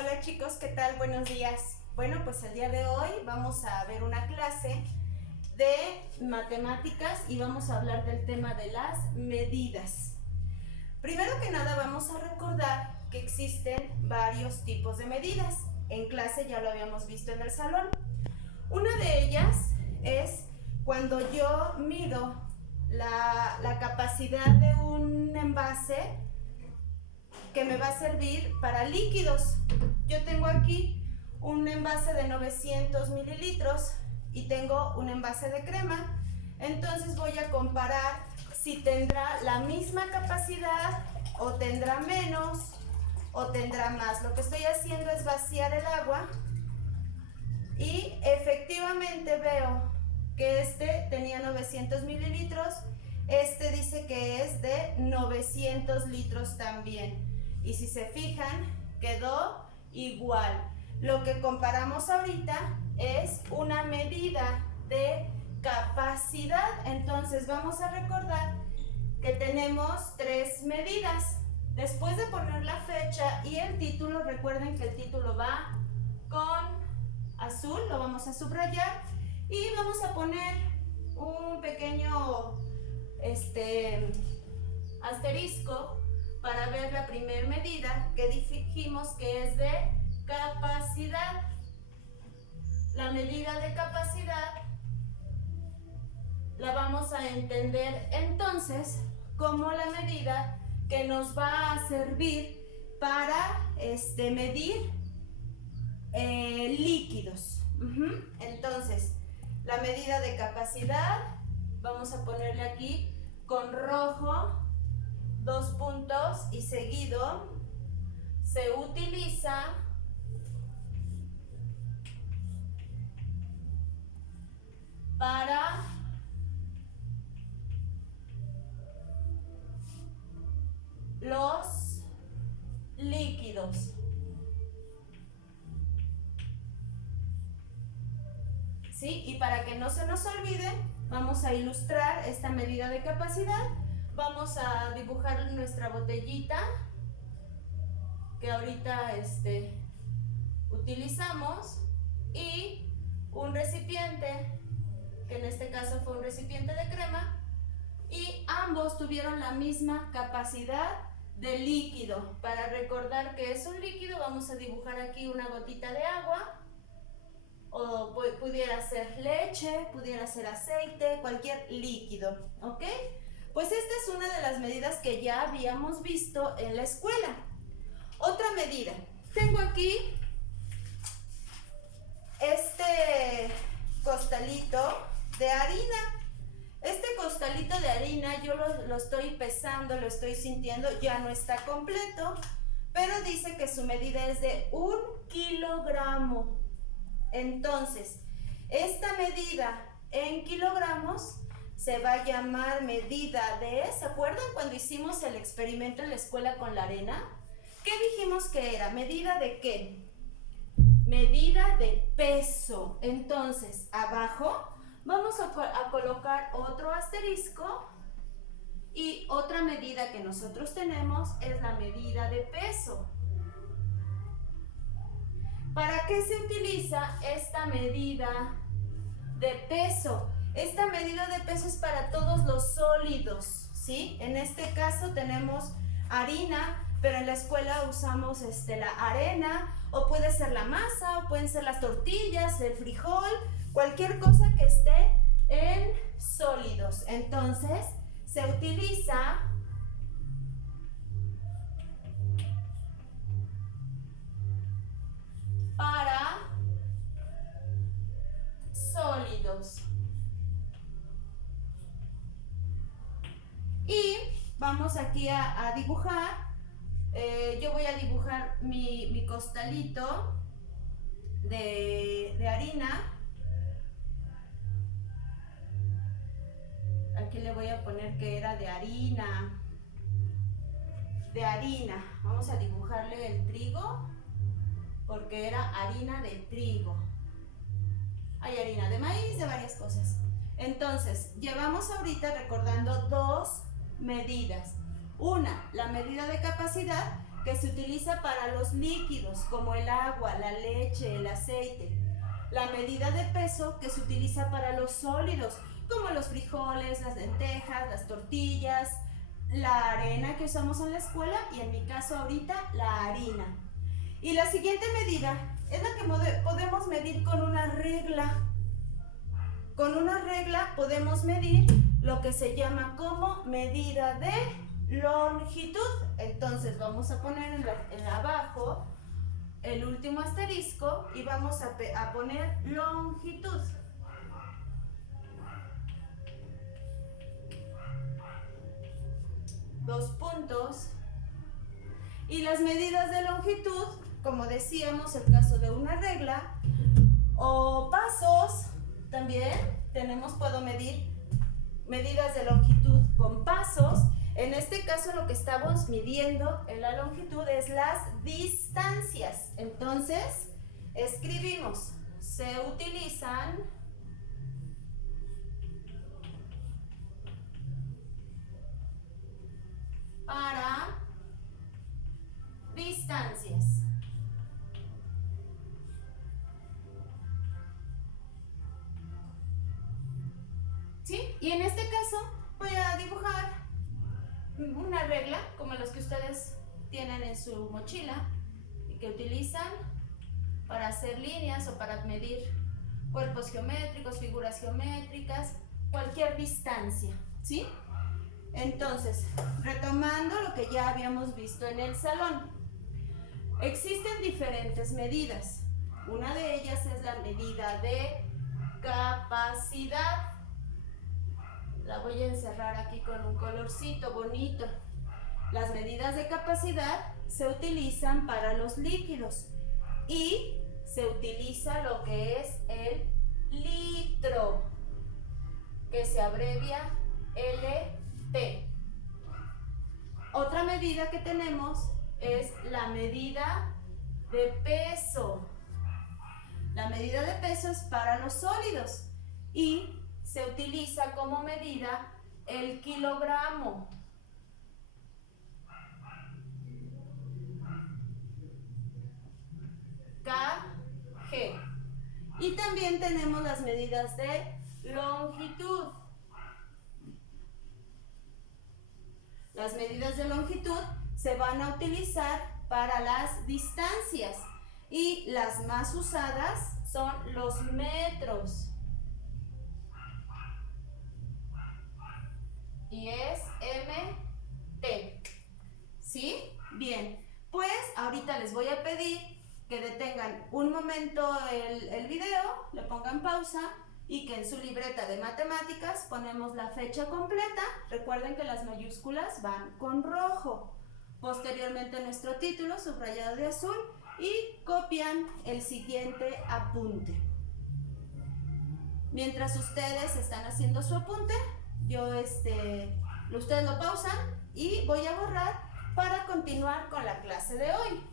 Hola chicos, ¿qué tal? Buenos días. Bueno, pues el día de hoy vamos a ver una clase de matemáticas y vamos a hablar del tema de las medidas. Primero que nada vamos a recordar que existen varios tipos de medidas. En clase ya lo habíamos visto en el salón. Una de ellas es cuando yo mido la capacidad de un envase que me va a servir para líquidos. Yo tengo aquí un envase de 900 mililitros y tengo un envase de crema. Entonces voy a comparar si tendrá la misma capacidad o tendrá menos o tendrá más. Lo que estoy haciendo es vaciar el agua y efectivamente veo que este tenía 900 mililitros. Este dice que es de 900 litros también. Y si se fijan, quedó igual. Lo que comparamos ahorita es una medida de capacidad. Entonces vamos a recordar que tenemos tres medidas. Después de poner la fecha y el título, recuerden que el título va con azul, lo vamos a subrayar y vamos a poner un pequeño asterisco para ver la primera medida que dijimos que es de capacidad. La medida de capacidad la vamos a entender entonces como la medida que nos va a servir para medir líquidos. Entonces, la medida de capacidad, vamos a ponerle aquí con rojo, 2 puntos y seguido, se utiliza para los líquidos. ¿Sí? Y para que no se nos olvide, vamos a ilustrar esta medida de capacidad. Vamos a dibujar nuestra botellita que ahorita utilizamos y un recipiente, que en este caso fue un recipiente de crema, y ambos tuvieron la misma capacidad de líquido. Para recordar que es un líquido, vamos a dibujar aquí una gotita de agua, o pudiera ser leche, pudiera ser aceite, cualquier líquido, ¿ok? Pues esta es una de las medidas que ya habíamos visto en la escuela. Otra medida, tengo aquí este costalito de harina. Este costalito de harina yo lo estoy pesando, lo estoy sintiendo, ya no está completo, pero dice que su medida es de 1 kilogramo. Entonces, esta medida en kilogramos se va a llamar medida de, ¿se acuerdan cuando hicimos el experimento en la escuela con la arena? ¿Qué dijimos que era? ¿Medida de qué? Medida de peso. Entonces, abajo vamos a colocar otro asterisco y otra medida que nosotros tenemos es la medida de peso. ¿Para qué se utiliza esta medida de peso? Esta medida de peso es para todos los sólidos, ¿sí? En este caso tenemos harina, pero en la escuela usamos la arena, o puede ser la masa, o pueden ser las tortillas, el frijol, cualquier cosa que esté en sólidos. Entonces, se utiliza para sólidos. Y vamos aquí a dibujar. Yo voy a dibujar mi costalito de harina. Aquí le voy a poner que era de harina. De harina. Vamos a dibujarle el trigo, porque era harina de trigo. Hay harina de maíz, de varias cosas. Entonces, llevamos ahorita recordando dos medidas. Una, la medida de capacidad, que se utiliza para los líquidos, como el agua, la leche, el aceite. La medida de peso, que se utiliza para los sólidos, como los frijoles, las lentejas, las tortillas, la arena que usamos en la escuela y en mi caso ahorita la harina. Y la siguiente medida es la que podemos medir con una regla. Con una regla podemos medir lo que se llama como medida de longitud. Entonces vamos a poner en abajo el último asterisco y vamos a poner longitud. Dos puntos. Y las medidas de longitud, como decíamos, el caso de una regla o pasos, también puedo medir medidas de longitud con pasos. En este caso lo que estamos midiendo en la longitud es las distancias. Entonces, escribimos, se utilizan para distancias. ¿Sí? Y en este caso voy a dibujar una regla como las que ustedes tienen en su mochila y que utilizan para hacer líneas o para medir cuerpos geométricos, figuras geométricas, cualquier distancia, ¿sí? Entonces, retomando lo que ya habíamos visto en el salón, existen diferentes medidas. Una de ellas es la medida de capacidad. La voy a encerrar aquí con un colorcito bonito. Las medidas de capacidad se utilizan para los líquidos y se utiliza lo que es el litro, que se abrevia LT. Otra medida que tenemos es la medida de peso. La medida de peso es para los sólidos y se utiliza como medida el kilogramo. kg. Y también tenemos las medidas de longitud. Las medidas de longitud se van a utilizar para las distancias y las más usadas son los metros. Y es MT. ¿Sí? Bien, pues ahorita les voy a pedir que detengan un momento el video, le pongan pausa y que en su libreta de matemáticas ponemos la fecha completa. Recuerden que las mayúsculas van con rojo. Posteriormente nuestro título subrayado de azul y copian el siguiente apunte. Mientras ustedes están haciendo su apunte, ustedes lo pausan y voy a borrar para continuar con la clase de hoy.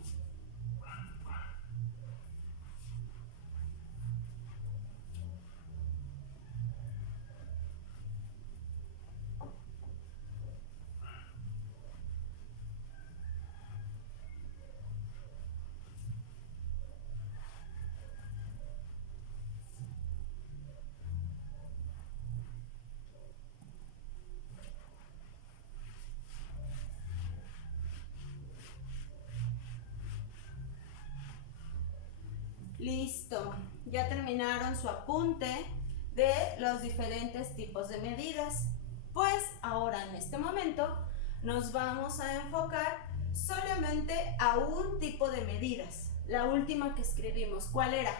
Listo, ya terminaron su apunte de los diferentes tipos de medidas. Pues ahora en este momento nos vamos a enfocar solamente a un tipo de medidas. La última que escribimos, ¿cuál era?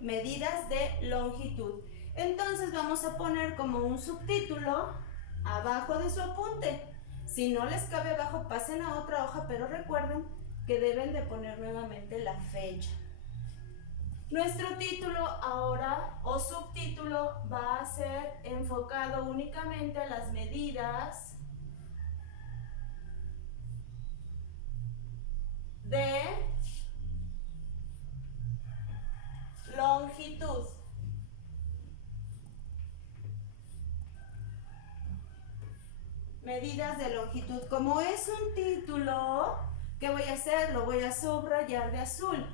Medidas de longitud. Entonces vamos a poner como un subtítulo abajo de su apunte. Si no les cabe abajo, pasen a otra hoja, pero recuerden que deben de poner nuevamente la fecha. Nuestro título ahora o subtítulo va a ser enfocado únicamente a las medidas de longitud. Medidas de longitud. Como es un título, ¿Qué voy a hacer? Lo voy a subrayar de azul.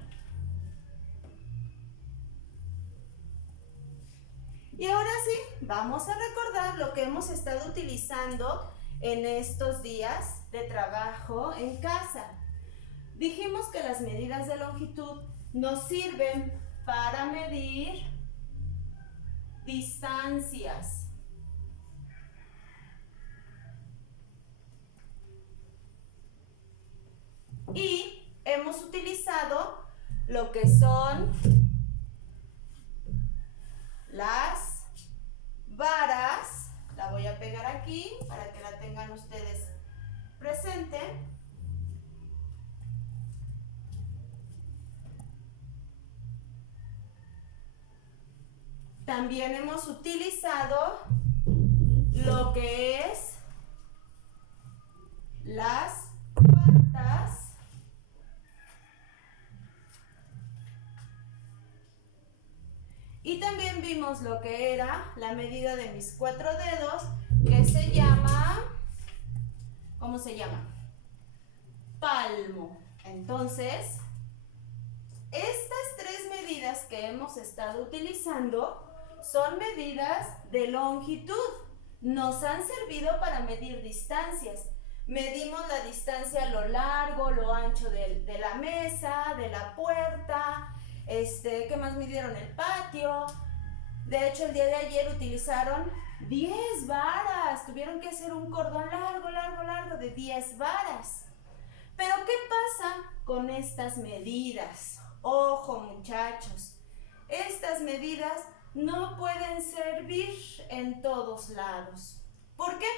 Y ahora sí, vamos a recordar lo que hemos estado utilizando en estos días de trabajo en casa. Dijimos que las medidas de longitud nos sirven para medir distancias. Y hemos utilizado lo que son las varas. La voy a pegar aquí para que la tengan ustedes presente. También hemos utilizado lo que es las cuartas. Y también vimos lo que era la medida de mis 4 dedos, que se llama, ¿cómo se llama? Palmo. Entonces, estas 3 medidas que hemos estado utilizando son medidas de longitud. Nos han servido para medir distancias. Medimos la distancia a lo largo, lo ancho de la mesa, de la puerta. ¿Qué más midieron? El patio. De hecho, el día de ayer utilizaron 10 varas. Tuvieron que hacer un cordón largo de 10 varas. Pero, ¿qué pasa con estas medidas? Ojo, muchachos. Estas medidas no pueden servir en todos lados. ¿Por qué?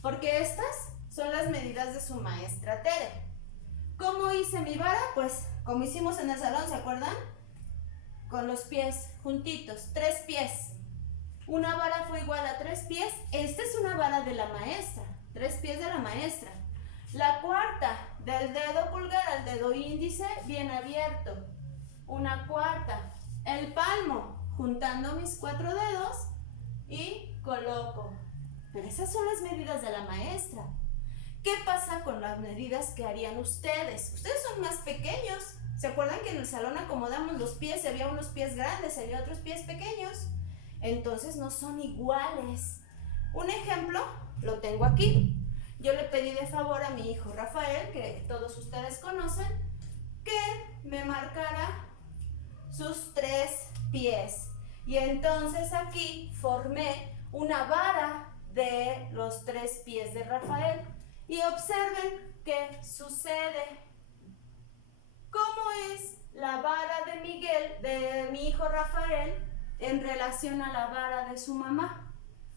Porque estas son las medidas de su maestra Tere. ¿Cómo hice mi vara? Pues como hicimos en el salón, ¿se acuerdan? Con los pies juntitos, 3 pies. Una vara fue igual a 3 pies. Esta es una vara de la maestra, 3 pies de la maestra. La cuarta, del dedo pulgar al dedo índice, bien abierto. Una cuarta. El palmo, juntando mis 4 dedos y coloco. Pero esas son las medidas de la maestra. ¿Qué pasa con las medidas que harían ustedes? Ustedes son más pequeños. ¿Se acuerdan que en el salón acomodamos los pies? Había unos pies grandes, había otros pies pequeños. Entonces no son iguales. Un ejemplo lo tengo aquí. Yo le pedí de favor a mi hijo Rafael, que todos ustedes conocen, que me marcara sus 3 pies. Y entonces aquí formé una vara de los 3 pies de Rafael. Y observen qué sucede. ¿Cómo es la vara de Miguel, de mi hijo Rafael, en relación a la vara de su mamá?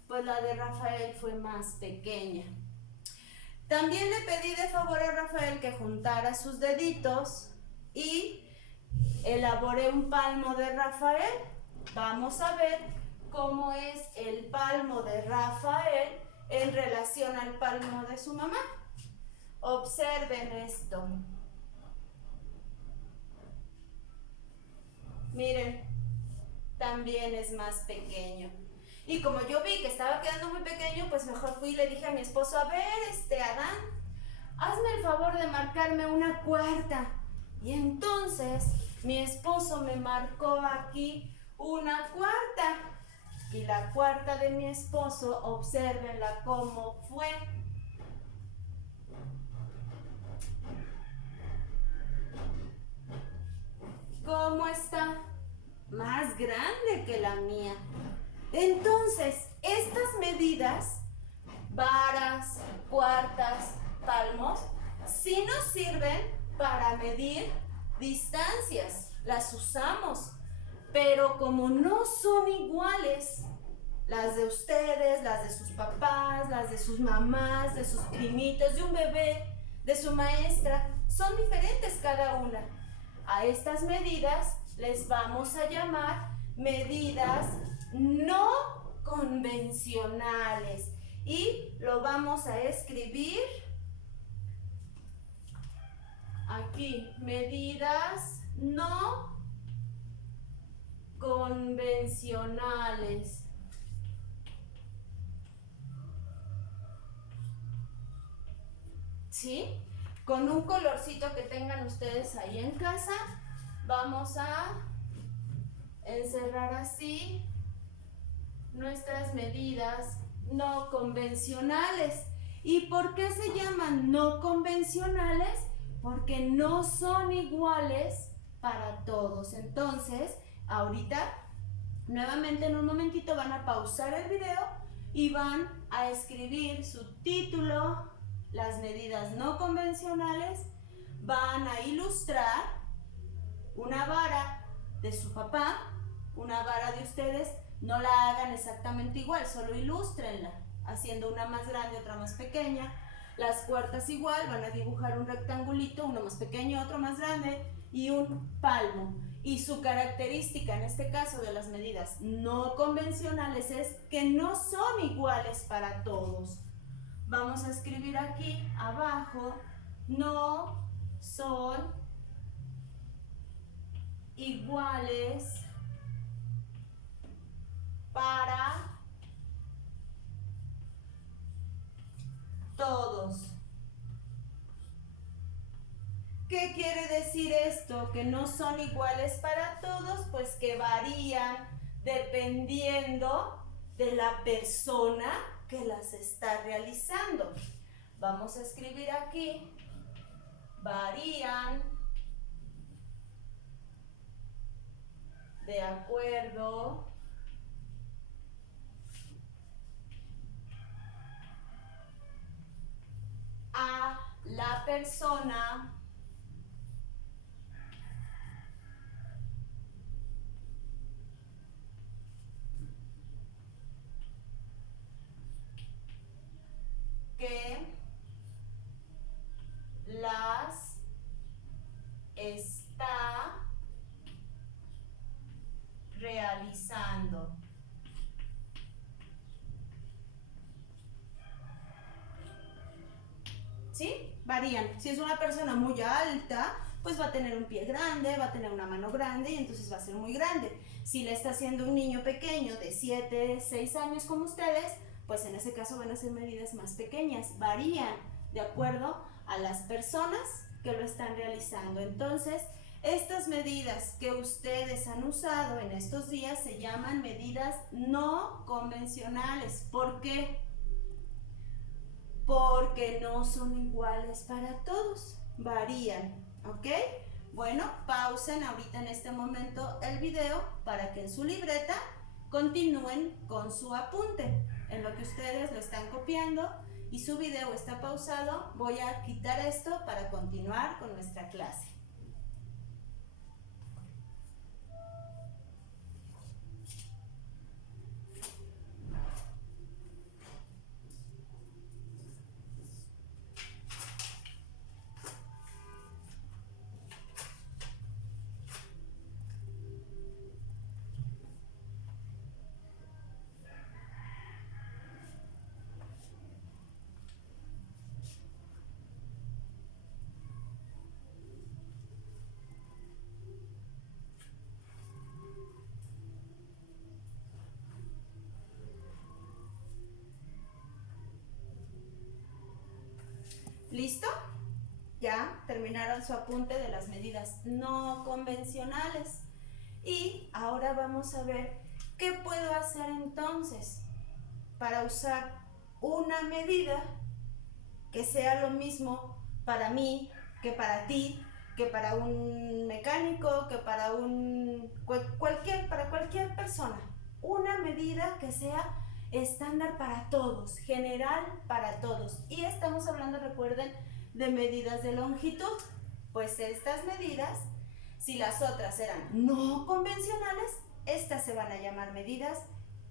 Pues la de Rafael fue más pequeña. También le pedí de favor a Rafael que juntara sus deditos y elaboré un palmo de Rafael. Vamos a ver cómo es el palmo de Rafael en relación al palmo de su mamá. Observen esto. Miren, también es más pequeño. Y como yo vi que estaba quedando muy pequeño, pues mejor fui y le dije a mi esposo, a ver, Adán, hazme el favor de marcarme una cuarta. Y entonces mi esposo me marcó aquí una cuarta. Y la cuarta de mi esposo, obsérvenla cómo fue. ¿Cómo está? Más grande que la mía. Entonces, estas medidas, varas, cuartas, palmos, sí nos sirven para medir distancias. Las usamos. Pero como no son iguales, las de ustedes, las de sus papás, las de sus mamás, de sus primitos, de un bebé, de su maestra, son diferentes cada una. A estas medidas les vamos a llamar medidas no convencionales. Y lo vamos a escribir aquí, medidas no convencionales. ¿Sí? Con un colorcito que tengan ustedes ahí en casa, vamos a encerrar así nuestras medidas no convencionales. ¿Y por qué se llaman no convencionales? Porque no son iguales para todos. Entonces, ahorita, nuevamente en un momentito van a pausar el video y van a escribir su título, las medidas no convencionales, van a ilustrar una vara de su papá, una vara de ustedes. No la hagan exactamente igual, solo ilústrenla, haciendo una más grande, otra más pequeña. Las cuartas igual, van a dibujar un rectangulito, uno más pequeño, otro más grande y un palmo. Y su característica en este caso de las medidas no convencionales es que no son iguales para todos. Vamos a escribir aquí abajo, no son iguales para todos. ¿Qué quiere decir esto? Que no son iguales para todos, pues que varían dependiendo de la persona que las está realizando. Vamos a escribir aquí, varían de acuerdo a la persona que las está realizando. ¿Sí? Varían. Si es una persona muy alta, pues va a tener un pie grande, va a tener una mano grande y entonces va a ser muy grande. Si le está haciendo un niño pequeño de 7, 6 años como ustedes, pues en ese caso van a ser medidas más pequeñas. Varían de acuerdo a las personas que lo están realizando. Entonces, estas medidas que ustedes han usado en estos días se llaman medidas no convencionales. ¿Por qué? Porque no son iguales para todos, varían, ¿ok? Bueno, pausen ahorita en este momento el video para que en su libreta continúen con su apunte. En lo que ustedes lo están copiando y su video está pausado, voy a quitar esto para continuar con nuestra clase. ¿Listo? Ya terminaron su apunte de las medidas no convencionales. Y ahora vamos a ver qué puedo hacer entonces para usar una medida que sea lo mismo para mí, que para ti, que para un mecánico, que para para cualquier persona. Una medida que sea estándar para todos, general para todos. Y estamos hablando, recuerden, de medidas de longitud. Pues estas medidas, si las otras eran no convencionales, estas se van a llamar medidas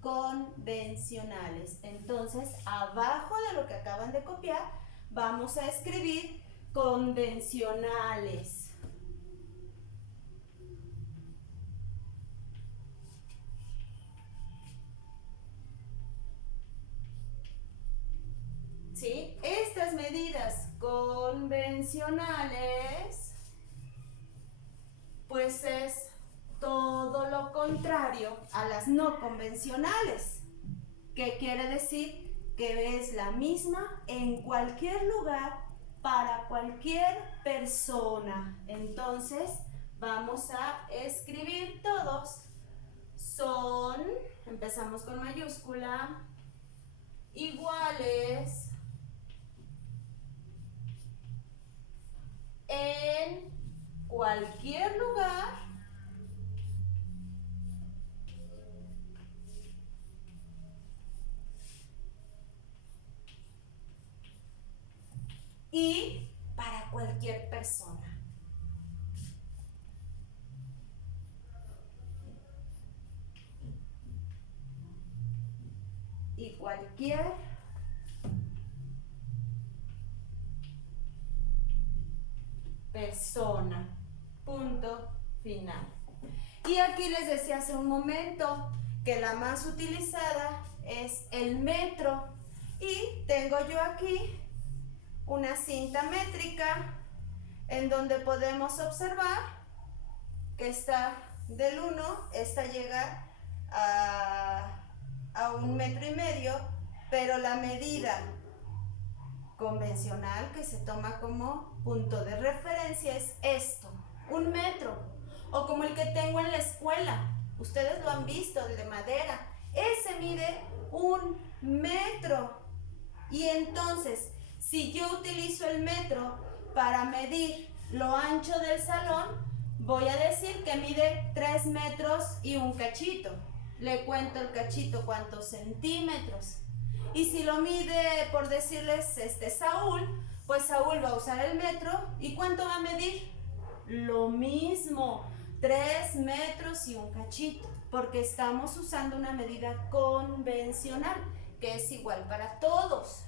convencionales. Entonces, abajo de lo que acaban de copiar, vamos a escribir convencionales. ¿Sí? Estas medidas convencionales, pues es todo lo contrario a las no convencionales. ¿Qué quiere decir? Que es la misma en cualquier lugar, para cualquier cualquier persona. Entonces, vamos a escribir todos. Son, empezamos con mayúscula, iguales en cualquier lugar y para cualquier persona. Y cualquier persona. Punto final. Y aquí les decía hace un momento que la más utilizada es el metro. Y tengo yo aquí una cinta métrica en donde podemos observar que está del 1, esta llega a 1,5 metros, pero la medida convencional que se toma como punto de referencia es esto, 1 metro, o como el que tengo en la escuela, ustedes lo han visto, el de madera, ese mide 1 metro. Y entonces, si yo utilizo el metro para medir lo ancho del salón, voy a decir que mide 3 metros y un cachito. Le cuento el cachito cuántos centímetros. Y si lo mide, por decirles, Saúl, pues Saúl va a usar el metro. ¿Y cuánto va a medir? Lo mismo, 3 metros y un cachito, porque estamos usando una medida convencional, que es igual para todos.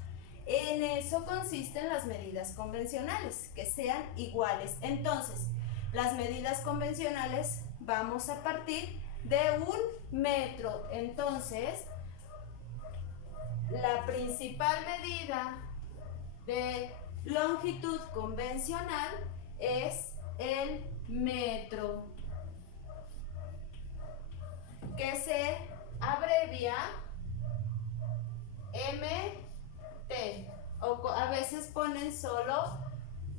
En eso consisten las medidas convencionales, que sean iguales. Entonces, las medidas convencionales vamos a partir de 1 metro. Entonces, la principal medida de longitud convencional es el metro, que se abrevia MT, o a veces ponen solo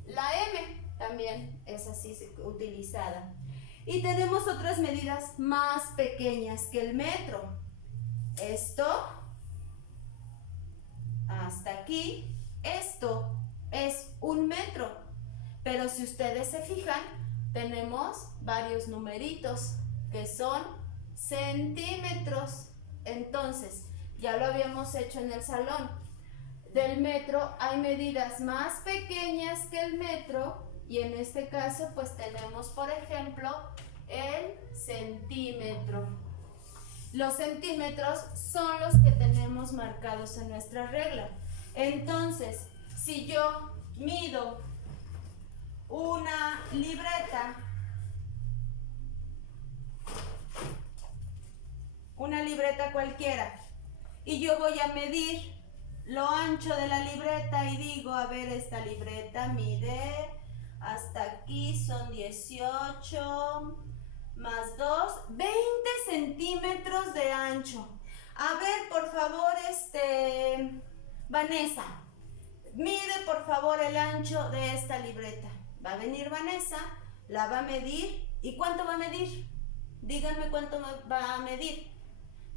la M, también es así utilizada. Y tenemos otras medidas más pequeñas que el metro. Esto hasta aquí, esto es 1 metro, pero si ustedes se fijan, tenemos varios numeritos que son centímetros. Entonces, ya lo habíamos hecho en el salón. Del metro hay medidas más pequeñas que el metro, y en este caso pues tenemos, por ejemplo, el centímetro. Los centímetros son los que tenemos marcados en nuestra regla. Entonces, si yo mido una libreta cualquiera, y yo voy a medir lo ancho de la libreta y digo, a ver, esta libreta mide hasta aquí, son 18 más 2, 20 centímetros de ancho. A ver, por favor, Vanessa, mide por favor el ancho de esta libreta. Va a venir Vanessa, la va a medir. ¿Y cuánto va a medir? Díganme cuánto va a medir.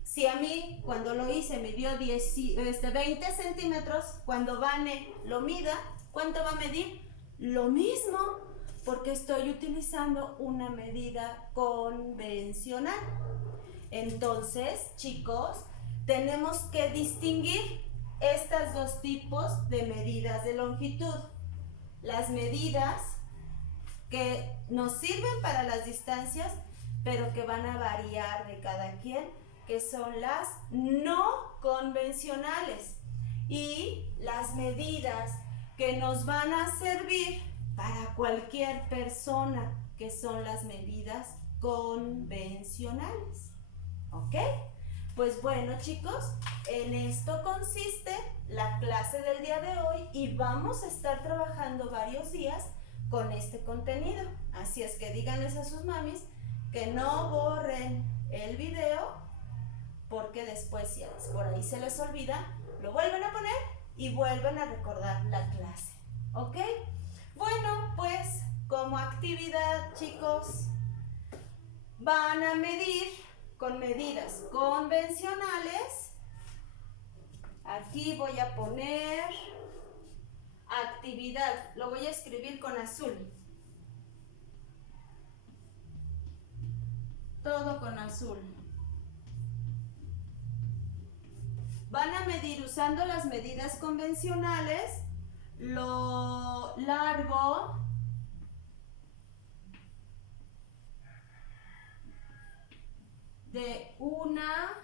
Si a mí, cuando lo hice, me dio 20 centímetros, cuando Vane lo mida, ¿cuánto va a medir? Lo mismo, porque estoy utilizando una medida convencional. Entonces, chicos, tenemos que distinguir estos dos tipos de medidas de longitud. Las medidas que nos sirven para las distancias, pero que van a variar de cada quien, que son las no convencionales, y las medidas que nos van a servir para cualquier persona, que son las medidas convencionales. ¿Ok? Pues bueno, chicos, en esto consiste la clase del día de hoy, y vamos a estar trabajando varios días con este contenido. Así es que díganles a sus mamis que no borren el video, porque después, si por ahí se les olvida, lo vuelven a poner y vuelven a recordar la clase. ¿Ok? Bueno, actividad, chicos, van a medir con medidas convencionales. Aquí voy a poner actividad, lo voy a escribir con azul. Todo con azul. Van a medir usando las medidas convencionales lo largo de una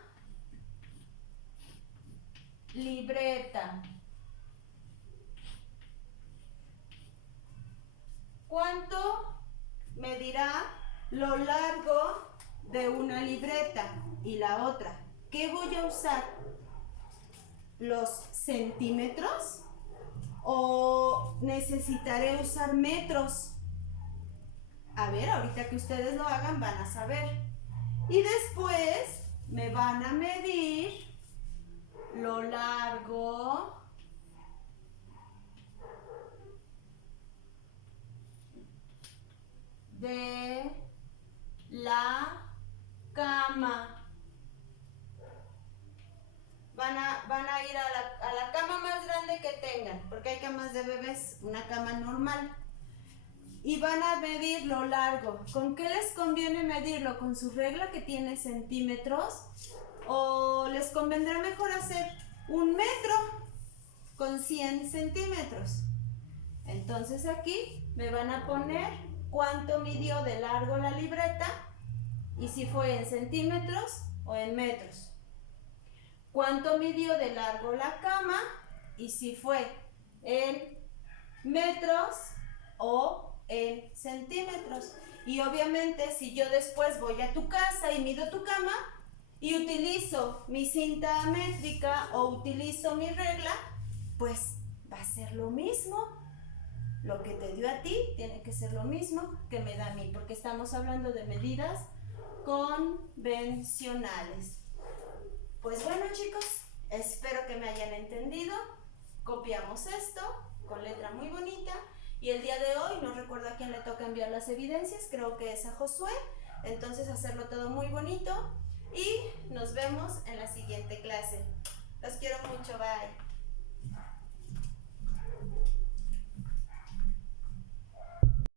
libreta. ¿Cuánto medirá lo largo de una libreta? Y la otra, ¿qué voy a usar? ¿Los centímetros? ¿O necesitaré usar metros? A ver, ahorita que ustedes lo hagan van a saber. Y después me van a medir lo largo de la cama. Van a ir a la cama más grande que tengan, porque hay camas de bebés, una cama normal. Y van a medir lo largo. ¿Con qué les conviene medirlo? ¿Con su regla que tiene centímetros? ¿O les convendrá mejor hacer 1 metro con 100 centímetros? Entonces aquí me van a poner cuánto midió de largo la libreta y si fue en centímetros o en metros. Cuánto midió de largo la cama y si fue en metros o en centímetros. Y obviamente si yo después voy a tu casa y mido tu cama y utilizo mi cinta métrica o utilizo mi regla, pues va a ser lo mismo. Lo que te dio a ti tiene que ser lo mismo que me da a mí, porque estamos hablando de medidas convencionales. Pues bueno, chicos, espero que me hayan entendido. Copiamos esto con letra muy bonita y el día de hoy no recuerdo a quién le toca enviar las evidencias, creo que es a Josué. Entonces hacerlo todo muy bonito y nos vemos en la siguiente clase. Los quiero mucho, bye.